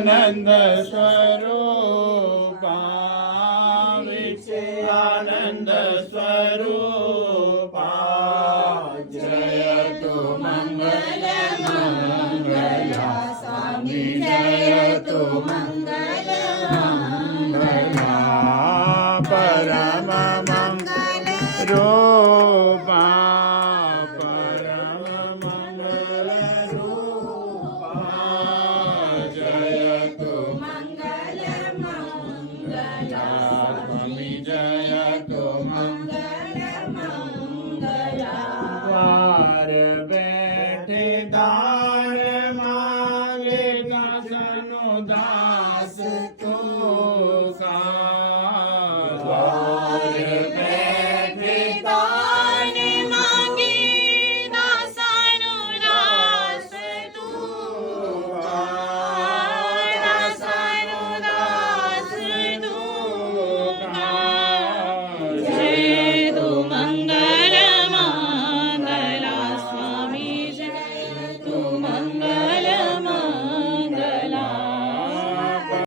आनंद स्वरूपा विचे आनंद स्वरूपा जय तु मंगल मंगला स्वामी जय तु मंगल मंगला परम मंगल रूपा परम मंगल रूपा जय तु मंगल मंगला स्वामी जय तु मंगल मंगला द्वार बैठे दान मांगे दासनु दास तू का द्वार